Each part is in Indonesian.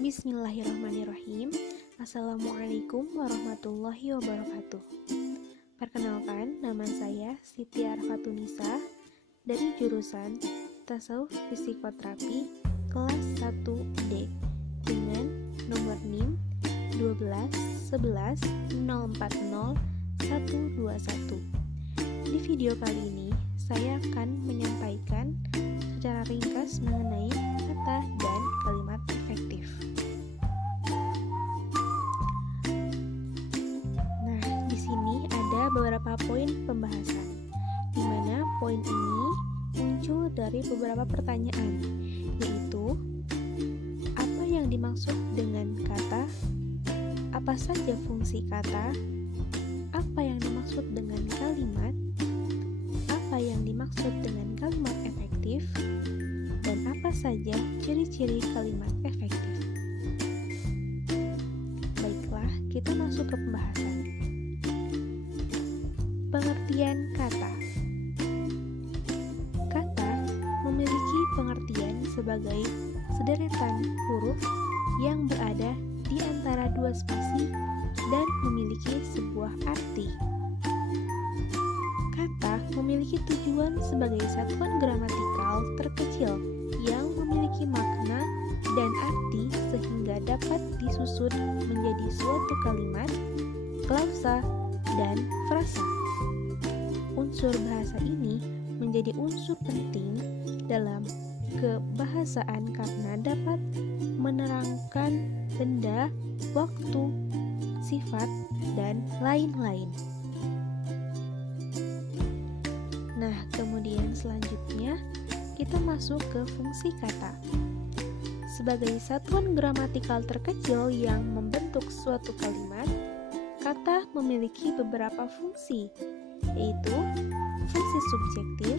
Bismillahirrahmanirrahim. Assalamualaikum warahmatullahi wabarakatuh. Perkenalkan, nama saya Siti Arfatunisa dari jurusan Tasawuf Psikoterapi kelas 1D dengan nomor NIM 12 11 040 121. Di video kali ini, saya akan menyampaikan secara ringkas mengenai kata dan kalimat efektif. Nah, di sini ada beberapa poin pembahasan, di mana poin ini muncul dari beberapa pertanyaan, yaitu apa yang dimaksud dengan kata, apa saja fungsi kata, apa yang dimaksud dengan kalimat, apa yang dimaksud dengan kalimat efektif, dan apa saja ciri-ciri kalimat efektif. Baiklah, kita masuk ke pembahasan. Pengertian kata. Kata memiliki pengertian sebagai sederetan huruf yang berada di antara dua spasi dan memiliki sebuah arti. Kata memiliki tujuan sebagai satuan gramatikal terkecil yang memiliki makna dan arti sehingga dapat disusun menjadi suatu kalimat, klausa, dan frasa. Unsur bahasa ini menjadi unsur penting dalam kebahasaan karena dapat menerangkan benda, waktu, sifat, dan lain-lain. Nah, kemudian selanjutnya kita masuk ke fungsi kata. Sebagai satuan gramatikal terkecil yang membentuk suatu kalimat, kata memiliki beberapa fungsi, yaitu fungsi subjektif,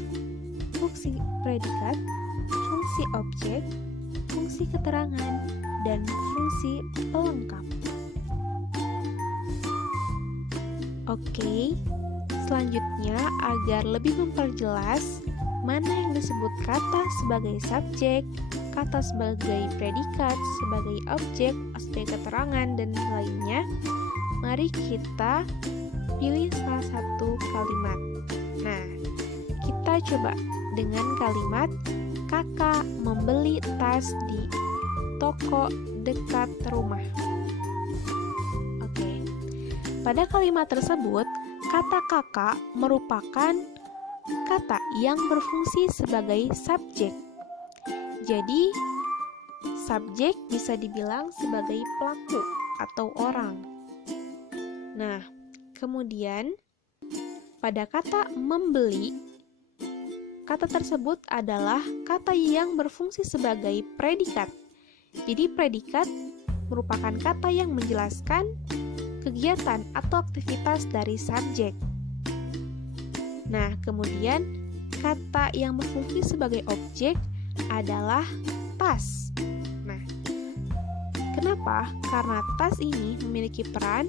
fungsi predikat, fungsi objek, fungsi keterangan, dan fungsi pelengkap. Oke, selanjutnya agar lebih memperjelas mana yang disebut kata sebagai subjek, kata sebagai predikat, sebagai objek, sebagai keterangan, dan lainnya, mari kita pilih salah satu kalimat. Nah, kita coba dengan kalimat kakak membeli tas di toko dekat rumah. Oke. Pada kalimat tersebut, kata kakak merupakan kata yang berfungsi sebagai subjek. Jadi, subjek bisa dibilang sebagai pelaku atau orang. Nah, kemudian pada kata membeli, kata tersebut adalah kata yang berfungsi sebagai predikat. Jadi predikat merupakan kata yang menjelaskan kegiatan atau aktivitas dari subjek. Nah, kemudian kata yang berfungsi sebagai objek adalah tas. Nah, kenapa? Karena tas ini memiliki peran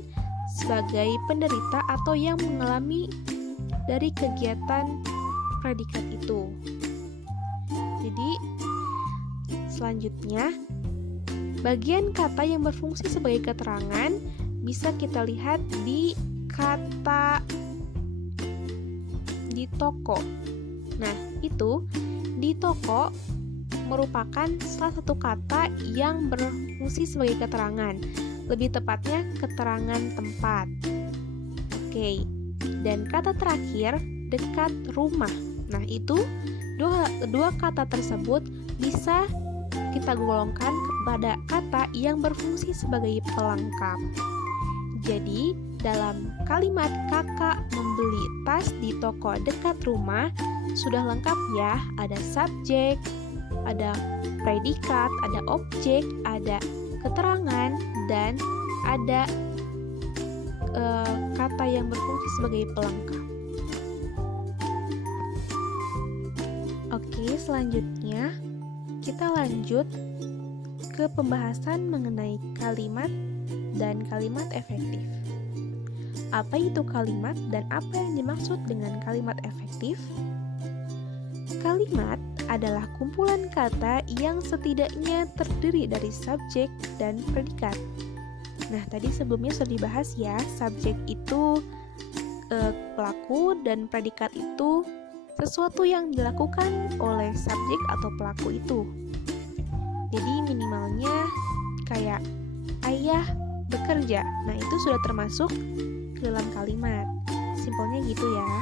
sebagai penderita atau yang mengalami dari kegiatan predikat itu. Jadi, selanjutnya, bagian kata yang berfungsi sebagai keterangan bisa kita lihat di kata di toko. Nah, itu di toko merupakan salah satu kata yang berfungsi sebagai keterangan. Lebih tepatnya keterangan tempat. Oke. Dan kata terakhir dekat rumah. Nah, itu dua kata tersebut bisa kita golongkan kepada kata yang berfungsi sebagai pelengkap. Jadi, dalam kalimat kakak membeli tas di toko dekat rumah sudah lengkap ya, ada subjek, ada predikat, ada objek, ada keterangan, dan ada kata yang berfungsi sebagai pelengkap. Oke, selanjutnya kita lanjut ke pembahasan mengenai kalimat dan kalimat efektif. Apa itu kalimat dan apa yang dimaksud dengan kalimat efektif? Kalimat adalah kumpulan kata yang setidaknya terdiri dari subjek dan predikat. Nah, tadi sebelumnya sudah dibahas ya, subjek itu pelaku dan predikat itu sesuatu yang dilakukan oleh subjek atau pelaku itu. Jadi minimalnya kayak ayah bekerja. Nah, itu sudah termasuk ke dalam kalimat. Simpelnya gitu ya.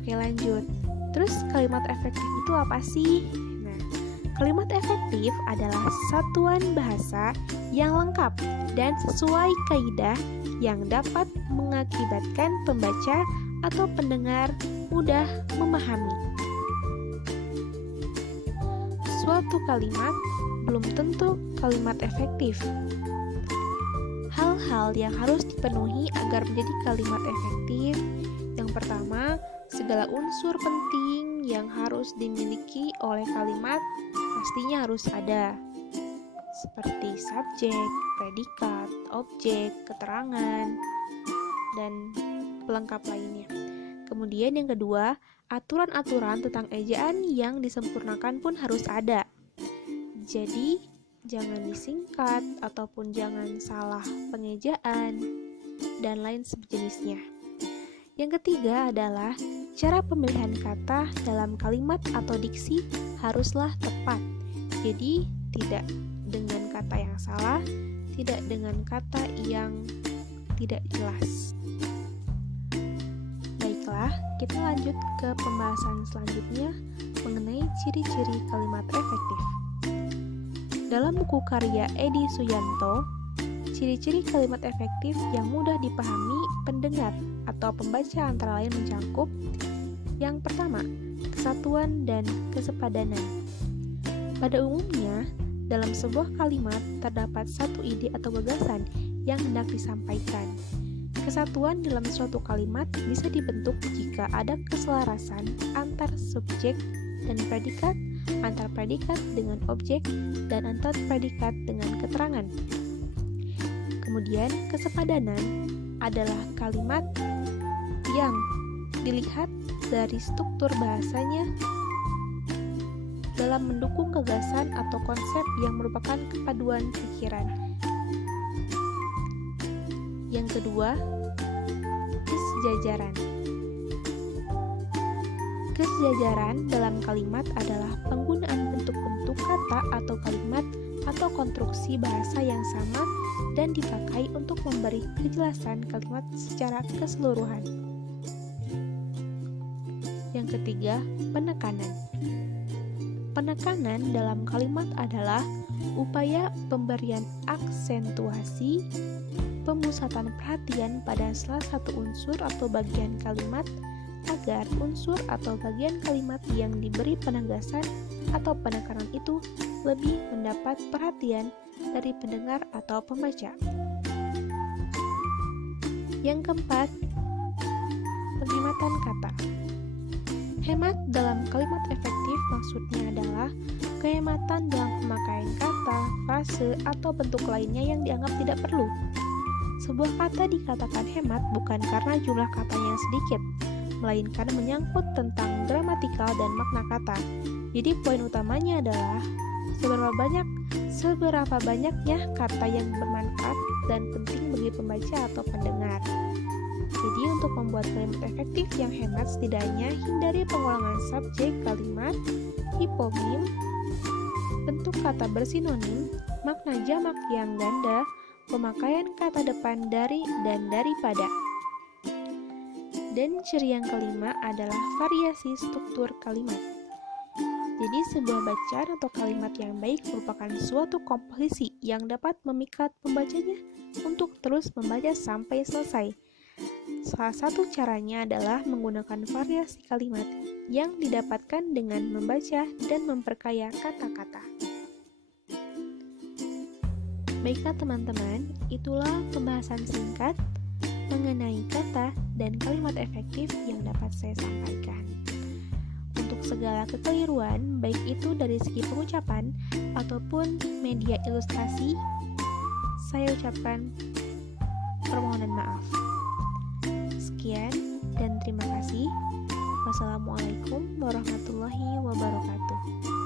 Oke, lanjut. Terus kalimat efektif itu apa sih? Nah, kalimat efektif adalah satuan bahasa yang lengkap dan sesuai kaidah yang dapat mengakibatkan pembaca atau pendengar mudah memahami. Suatu kalimat belum tentu kalimat efektif. Hal-hal yang harus dipenuhi agar menjadi kalimat efektif. Yang pertama, segala unsur penting yang harus dimiliki oleh kalimat pastinya harus ada. Seperti subjek, predikat, objek, keterangan, dan pelengkap lainnya. Kemudian yang kedua, aturan-aturan tentang ejaan yang disempurnakan pun harus ada. Jadi, jangan disingkat ataupun jangan salah pengejaan dan lain sejenisnya. Yang ketiga adalah cara pemilihan kata dalam kalimat atau diksi haruslah tepat. Jadi, tidak dengan kata yang salah, tidak dengan kata yang tidak jelas. Baiklah, kita lanjut ke pembahasan selanjutnya mengenai ciri-ciri kalimat efektif. Dalam buku karya Edi Suyanto, ciri-ciri kalimat efektif yang mudah dipahami pendengar atau pembaca antara lain mencakup: yang pertama, kesatuan dan kesepadanan. Pada umumnya, dalam sebuah kalimat terdapat satu ide atau gagasan yang hendak disampaikan. Kesatuan dalam suatu kalimat bisa dibentuk jika ada keselarasan antar subjek dan predikat, antar predikat dengan objek, dan antar predikat dengan keterangan. Kemudian, kesepadanan adalah kalimat yang dilihat dari struktur bahasanya dalam mendukung gagasan atau konsep yang merupakan kepaduan pikiran. Yang kedua, kesejajaran. Kesejajaran dalam kalimat adalah penggunaan bentuk-bentuk kata atau kalimat atau konstruksi bahasa yang sama dan dipakai untuk memberi kejelasan kalimat secara keseluruhan. Yang ketiga, penekanan. Penekanan dalam kalimat adalah upaya pemberian aksentuasi, pemusatan perhatian pada salah satu unsur atau bagian kalimat agar unsur atau bagian kalimat yang diberi penegasan atau penekanan itu lebih mendapat perhatian dari pendengar atau pembaca. Yang keempat, penghematan kata. Hemat dalam kalimat efektif maksudnya adalah kehematan dalam pemakaian kata, frase, atau bentuk lainnya yang dianggap tidak perlu. Sebuah kata dikatakan hemat bukan karena jumlah katanya yang sedikit, melainkan menyangkut tentang gramatikal dan makna kata. Jadi poin utamanya adalah seberapa banyaknya kata yang bermanfaat dan penting bagi pembaca atau pendengar. Jadi untuk membuat kalimat efektif yang hemat, setidaknya hindari pengulangan subjek kalimat, hipomim, bentuk kata bersinonim, makna jamak yang ganda, pemakaian kata depan dari dan daripada. Dan ciri yang kelima adalah variasi struktur kalimat. Jadi sebuah bacaan atau kalimat yang baik merupakan suatu komposisi yang dapat memikat pembacanya untuk terus membaca sampai selesai. Salah satu caranya adalah menggunakan variasi kalimat yang didapatkan dengan membaca dan memperkaya kata-kata. Baiklah teman-teman, itulah pembahasan singkat mengenai kata dan kalimat efektif yang dapat saya sampaikan. Untuk segala kekeliruan, baik itu dari segi pengucapan ataupun media ilustrasi, saya ucapkan permohonan maaf. Sekian dan terima kasih. Wassalamualaikum warahmatullahi wabarakatuh.